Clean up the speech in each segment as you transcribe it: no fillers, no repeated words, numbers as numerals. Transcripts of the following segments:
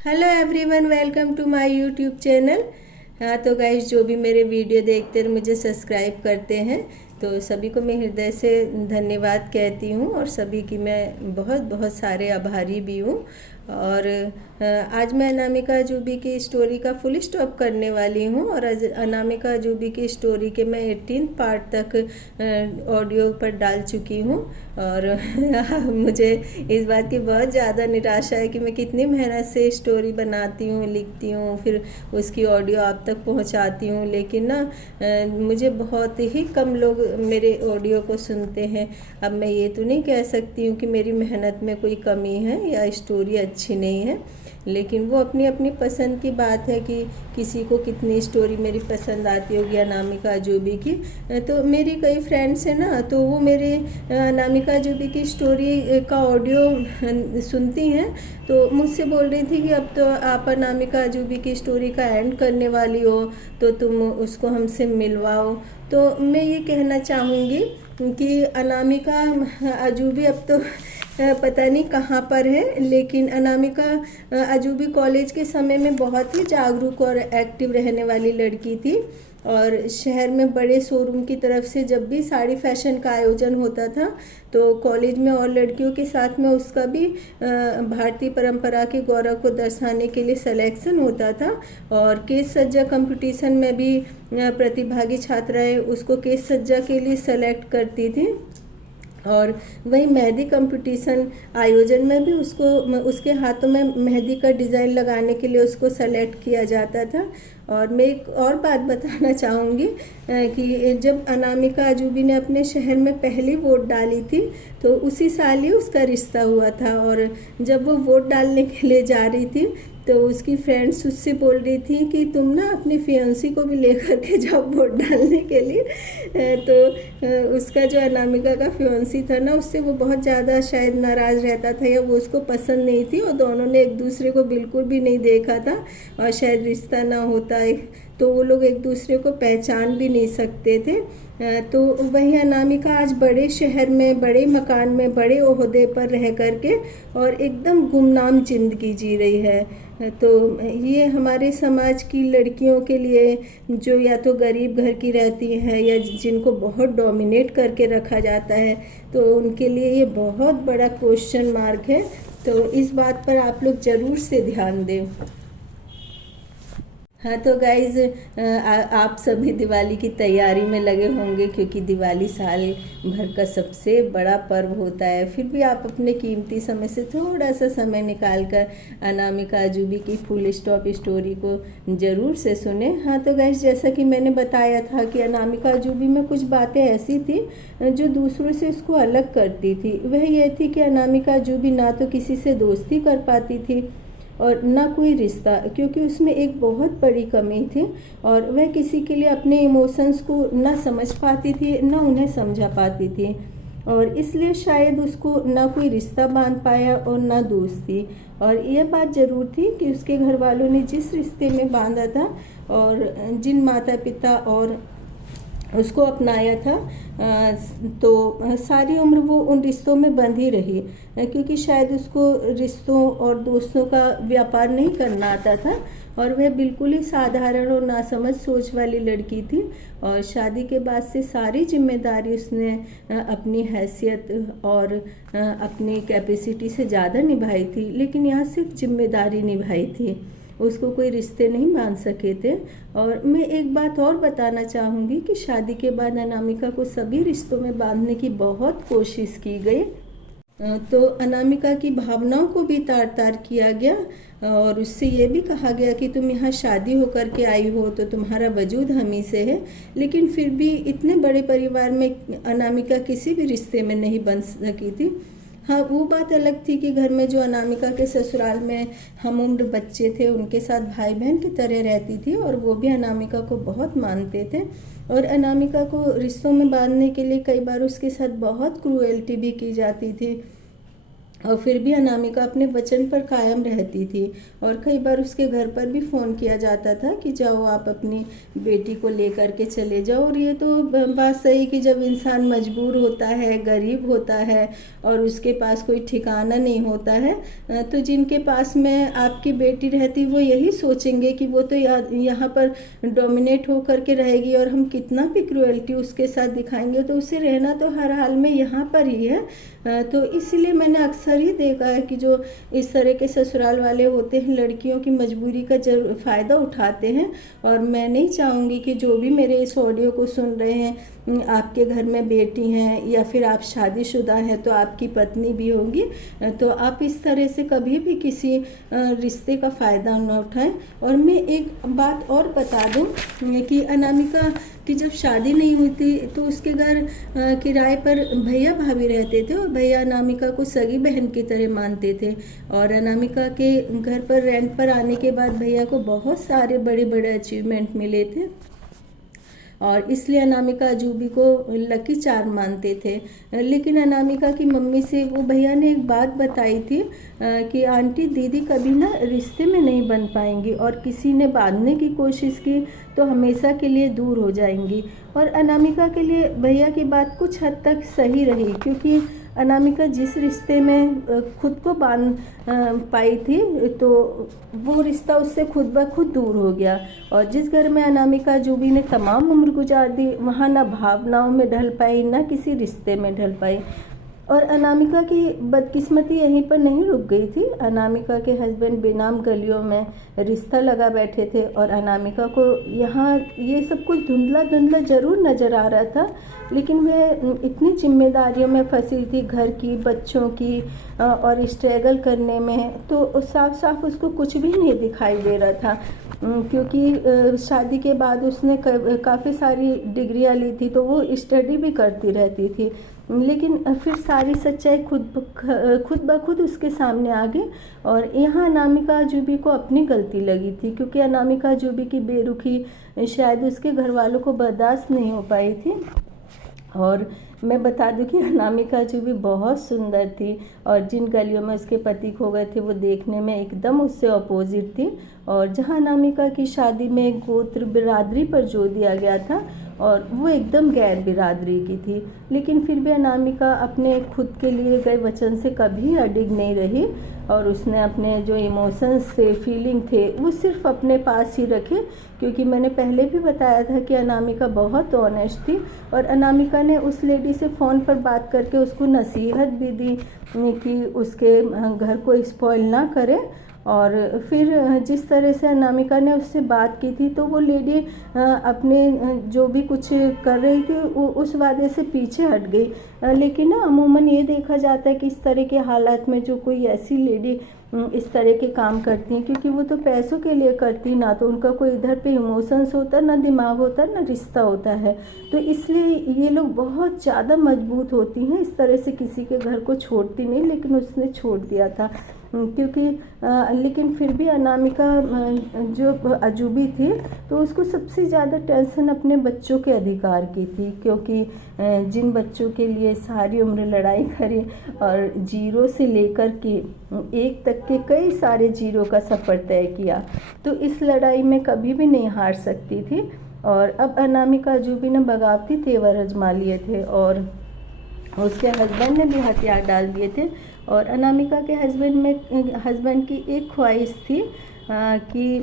Hello everyone, welcome to my YouTube channel. हाँ तो guys, जो भी मेरे वीडियो देखते हैं मुझे सब्सक्राइब करते हैं तो सभी को मैं हृदय से धन्यवाद कहती हूँ और सभी की मैं बहुत बहुत सारे आभारी भी हूँ। और आज मैं अनामिका जूबी की स्टोरी का फुल स्टॉप करने वाली हूँ और आज अनामिका जूबी की स्टोरी के मैं 18 पार्ट तक ऑडियो पर डाल चुकी हूँ। और मुझे इस बात की बहुत ज़्यादा निराशा है कि मैं कितनी मेहनत से स्टोरी बनाती हूँ, लिखती हूँ, फिर उसकी ऑडियो आप तक पहुँचाती हूँ, लेकिन ना मुझे बहुत ही कम लोग मेरे ऑडियो को सुनते हैं। अब मैं ये तो नहीं कह सकती हूँ कि मेरी मेहनत में कोई कमी है या स्टोरी अच्छी नहीं है, लेकिन वो अपनी अपनी पसंद की बात है कि किसी को कितनी स्टोरी मेरी पसंद आती होगी अनामिका जूबी की। तो मेरी कई फ्रेंड्स हैं ना, तो वो मेरे अनामिका जूबी की स्टोरी का ऑडियो सुनती हैं, तो मुझसे बोल रही थी कि अब तो आप अनामिका जूबी की स्टोरी का एंड करने वाली हो, तो तुम उसको हमसे मिलवाओ। तो मैं ये कहना चाहूँगी कि अनामिका अजूबी अब तो पता नहीं कहाँ पर है, लेकिन अनामिका अजूबी कॉलेज के समय में बहुत ही जागरूक और एक्टिव रहने वाली लड़की थी। और शहर में बड़े शोरूम की तरफ से जब भी साड़ी फैशन का आयोजन होता था तो कॉलेज में और लड़कियों के साथ में उसका भी भारतीय परंपरा के गौरव को दर्शाने के लिए सिलेक्शन होता था। और केस सज्जा कंपटीशन में भी प्रतिभागी छात्राएं उसको केस सज्जा के लिए सेलेक्ट करती थी। और वही मेहंदी कंपटीशन आयोजन में भी उसको उसके हाथों में मेहंदी का डिज़ाइन लगाने के लिए उसको सेलेक्ट किया जाता था। और मैं एक और बात बताना चाहूँगी कि जब अनामिका अजूबी ने अपने शहर में पहली वोट डाली थी तो उसी साल ही उसका रिश्ता हुआ था। और जब वो वोट डालने के लिए जा रही थी तो उसकी फ्रेंड्स उससे बोल रही थी कि तुम ना अपनी फियांसी को भी लेकर के जाओ वोट डालने के लिए। तो उसका जो अनामिका का फियांसी था ना, उससे वो बहुत ज़्यादा शायद नाराज़ रहता था या वो उसको पसंद नहीं थी और दोनों ने एक दूसरे को बिल्कुल भी नहीं देखा था। और शायद रिश्ता ना होता तो वो लोग एक दूसरे को पहचान भी नहीं सकते थे। तो वही अनामिका आज बड़े शहर में, बड़े मकान में, बड़े ओहदे पर रह करके और एकदम गुमनाम जिंदगी जी रही है। तो ये हमारे समाज की लड़कियों के लिए जो या तो गरीब घर की रहती हैं या जिनको बहुत डोमिनेट करके रखा जाता है, तो उनके लिए ये बहुत बड़ा क्वेश्चन मार्क है। तो इस बात पर आप लोग ज़रूर से ध्यान दें। हाँ तो गाइज, आप सभी दिवाली की तैयारी में लगे होंगे क्योंकि दिवाली साल भर का सबसे बड़ा पर्व होता है। फिर भी आप अपने कीमती समय से थोड़ा सा समय निकाल कर अनामिका अजूबी की फुल स्टॉप स्टोरी को ज़रूर से सुने। हाँ तो गाइज, जैसा कि मैंने बताया था कि अनामिका अजूबी में कुछ बातें ऐसी थी जो दूसरों से उसको अलग करती थी। वह यह थी कि अनामिका अजूबी ना तो किसी से दोस्ती कर पाती थी और ना कोई रिश्ता, क्योंकि उसमें एक बहुत बड़ी कमी थी और वह किसी के लिए अपने इमोशंस को ना समझ पाती थी ना उन्हें समझा पाती थी। और इसलिए शायद उसको ना कोई रिश्ता बांध पाया और ना दोस्ती। और यह बात ज़रूर थी कि उसके घर वालों ने जिस रिश्ते में बांधा था और जिन माता पिता और उसको अपनाया था, तो सारी उम्र वो उन रिश्तों में बंधी रही, क्योंकि शायद उसको रिश्तों और दोस्तों का व्यापार नहीं करना आता था और वह बिल्कुल ही साधारण और नासमझ सोच वाली लड़की थी। और शादी के बाद से सारी जिम्मेदारी उसने अपनी हैसियत और अपनी कैपेसिटी से ज़्यादा निभाई थी, लेकिन यहाँ सिर्फ जिम्मेदारी निभाई थी, उसको कोई रिश्ते नहीं बांध सके थे। और मैं एक बात और बताना चाहूँगी कि शादी के बाद अनामिका को सभी रिश्तों में बांधने की बहुत कोशिश की गई। तो अनामिका की भावनाओं को भी तार तार किया गया और उससे ये भी कहा गया कि तुम यहाँ शादी होकर के आई हो तो तुम्हारा वजूद हम ही से है। लेकिन फिर भी इतने बड़े परिवार में अनामिका किसी भी रिश्ते में नहीं बन सकी थी। हाँ, वो बात अलग थी कि घर में जो अनामिका के ससुराल में हम उम्र बच्चे थे उनके साथ भाई बहन की तरह रहती थी और वो भी अनामिका को बहुत मानते थे और अनामिका को रिश्तों में बांधने के लिए कई बार उसके साथ बहुत क्रूएल्टी भी की जाती थी। और फिर भी अनामिका अपने वचन पर कायम रहती थी। और कई बार उसके घर पर भी फ़ोन किया जाता था कि जाओ आप अपनी बेटी को लेकर के चले जाओ। और ये तो बात सही कि जब इंसान मजबूर होता है, गरीब होता है और उसके पास कोई ठिकाना नहीं होता है, तो जिनके पास में आपकी बेटी रहती वो यही सोचेंगे कि वो तो यहाँ पर डोमिनेट होकर के रहेगी और हम कितना भी क्रुएल्टी उसके साथ दिखाएंगे तो उसे रहना तो हर हाल में यहाँ पर ही है। तो इसलिए मैंने अक्सर ही देखा है कि जो इस तरह के ससुराल वाले होते हैं लड़कियों की मजबूरी का फ़ायदा उठाते हैं। और मैं नहीं चाहूँगी कि जो भी मेरे इस ऑडियो को सुन रहे हैं, आपके घर में बेटी हैं या फिर आप शादीशुदा हैं तो आपकी पत्नी भी होंगी, तो आप इस तरह से कभी भी किसी रिश्ते का फ़ायदा न उठाएं। और मैं एक बात और बता दूं कि अनामिका की जब शादी नहीं हुई थी तो उसके घर किराए पर भैया भाभी रहते थे और भैया अनामिका को सगी बहन की तरह मानते थे। और अनामिका के घर पर रेंट पर आने के बाद भैया को बहुत सारे बड़े बड़े अचीवमेंट मिले थे और इसलिए अनामिका अजूबी को लकी चार्म मानते थे। लेकिन अनामिका की मम्मी से वो भैया ने एक बात बताई थी कि आंटी दीदी कभी ना रिश्ते में नहीं बन पाएंगी और किसी ने बांधने की कोशिश की तो हमेशा के लिए दूर हो जाएंगी। और अनामिका के लिए भैया की बात कुछ हद तक सही रही, क्योंकि अनामिका जिस रिश्ते में खुद को बांध पाई थी तो वो रिश्ता उससे खुद ब खुद दूर हो गया। और जिस घर में अनामिका अजूबी ने तमाम उम्र गुजार दी वहाँ ना भावनाओं में ढल पाई ना किसी रिश्ते में ढल पाई। और अनामिका की बदकिस्मती यहीं पर नहीं रुक गई थी। अनामिका के हस्बैंड बेनाम गलियों में रिश्ता लगा बैठे थे और अनामिका को यहाँ ये सब कुछ धुंधला धुंधला ज़रूर नज़र आ रहा था, लेकिन वह इतनी जिम्मेदारियों में फंसी थी, घर की, बच्चों की और स्ट्रगल करने में, तो साफ साफ उसको कुछ भी नहीं दिखाई दे रहा था। क्योंकि शादी के बाद उसने काफ़ी सारी डिग्रियाँ ली थी तो वो स्टडी भी करती रहती थी, लेकिन फिर सारी सच्चाई खुद ब खुद उसके सामने आ गई। और यहाँ अनामिका अजूबी को अपनी गलती लगी थी, क्योंकि अनामिका अजूबी की बेरुखी शायद उसके घर वालों को बर्दाश्त नहीं हो पाई थी। और मैं बता दूं कि अनामिका अजूबी बहुत सुंदर थी और जिन गलियों में उसके पति खो गए थे वो देखने में एकदम उससे अपोजिट थी। और जहां अनामिका की शादी में गोत्र बिरादरी पर जोर दिया गया था और वो एकदम गैर बिरादरी की थी, लेकिन फिर भी अनामिका अपने खुद के लिए गए वचन से कभी अडिग नहीं रही और उसने अपने जो इमोशंस थे, फीलिंग थे, वो सिर्फ अपने पास ही रखे। क्योंकि मैंने पहले भी बताया था कि अनामिका बहुत ऑनेस्ट थी और अनामिका ने उस लेडी से फ़ोन पर बात करके उसको नसीहत भी दी कि उसके घर को स्पॉइल ना करे। और फिर जिस तरह से अनामिका ने उससे बात की थी तो वो लेडी अपने जो भी कुछ कर रही थी उस वादे से पीछे हट गई। लेकिन ना अमूमन ये देखा जाता है कि इस तरह के हालात में जो कोई ऐसी लेडी इस तरह के काम करती हैं, क्योंकि वो तो पैसों के लिए करती, ना तो उनका कोई इधर पे इमोशंस होता, ना दिमाग होता, ना रिश्ता होता है, तो इसलिए ये लोग बहुत ज़्यादा मजबूत होती हैं। इस तरह से किसी के घर को छोड़ती नहीं, लेकिन उसने छोड़ दिया था क्योंकि लेकिन फिर भी अनामिका जो अजूबी थी तो उसको सबसे ज़्यादा टेंशन अपने बच्चों के अधिकार की थी, क्योंकि जिन बच्चों के लिए सारी उम्र लड़ाई करी और जीरो से लेकर के एक तक के कई सारे जीरो का सफ़र तय किया, तो इस लड़ाई में कभी भी नहीं हार सकती थी। और अब अनामिका अजूबी ने बगावती तेवर आजमा लिए थे और उसके हस्बैंड ने भी हथियार डाल दिए थे। और अनामिका के हस्बैंड की एक ख्वाहिश थी कि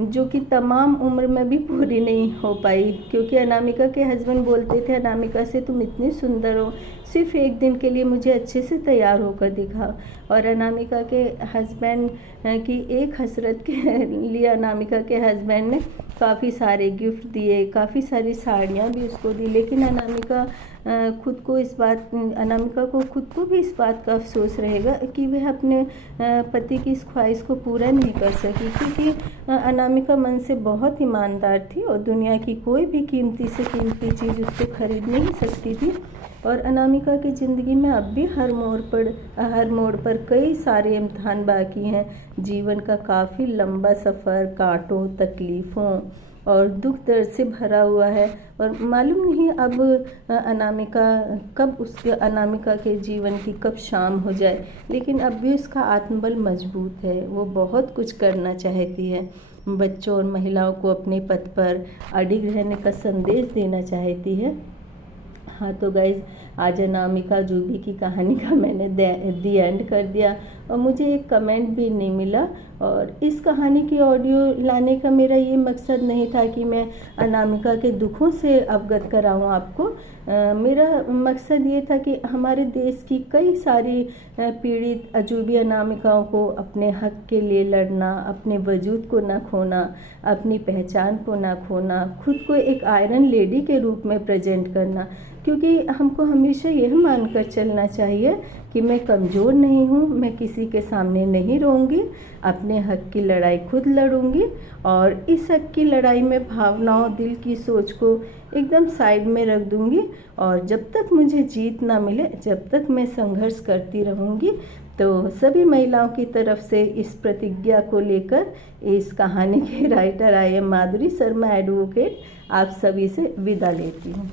जो कि तमाम उम्र में भी पूरी नहीं हो पाई, क्योंकि अनामिका के हस्बैंड बोलते थे अनामिका से तुम इतनी सुंदर हो, सिर्फ एक दिन के लिए मुझे अच्छे से तैयार होकर दिखाओ। और अनामिका के हस्बैंड की एक हसरत के लिए अनामिका के हस्बैंड ने काफ़ी सारे गिफ्ट दिए, काफ़ी सारी साड़ियाँ भी उसको दी, लेकिन अनामिका को खुद को भी इस बात का अफसोस रहेगा कि वह अपने पति की इस ख्वाहिश को पूरा नहीं कर सकी, क्योंकि अनामिका मन से बहुत ईमानदार थी और दुनिया की कोई भी कीमती से कीमती चीज़ उसको खरीद नहीं सकती थी। और अनामिका की ज़िंदगी में अब भी हर मोड़ पर कई सारे इम्तहान बाकी हैं। जीवन का काफ़ी लंबा सफ़र कांटों, तकलीफ़ों और दुख दर्द से भरा हुआ है। और मालूम नहीं अब अनामिका के जीवन की कब शाम हो जाए, लेकिन अब भी उसका आत्मबल मजबूत है। वो बहुत कुछ करना चाहती है, बच्चों और महिलाओं को अपने पथ पर अडिग रहने का संदेश देना चाहती है। हाँ तो गाइज़, आज अनामिका जूबी की कहानी का मैंने दी एंड कर दिया और मुझे एक कमेंट भी नहीं मिला। और इस कहानी की ऑडियो लाने का मेरा ये मकसद नहीं था कि मैं अनामिका के दुखों से अवगत कराऊं आपको। मेरा मकसद ये था कि हमारे देश की कई सारी पीड़ित अजूबी अनामिकाओं को अपने हक के लिए लड़ना, अपने वजूद को ना खोना, अपनी पहचान को ना खोना, खुद को एक आयरन लेडी के रूप में प्रेजेंट करना। क्योंकि हमको हमेशा यह मानकर चलना चाहिए कि मैं कमज़ोर नहीं हूँ, मैं किसी के सामने नहीं रोऊंगी, अपने हक की लड़ाई खुद लड़ूंगी। और इस हक की लड़ाई में भावनाओं, दिल की सोच को एकदम साइड में रख दूंगी। और जब तक मुझे जीत ना मिले, जब तक मैं संघर्ष करती रहूँगी। तो सभी महिलाओं की तरफ से इस प्रतिज्ञा को लेकर इस कहानी के writer I am Madhuri Sharma advocate आप सभी से विदा लेती हूँ।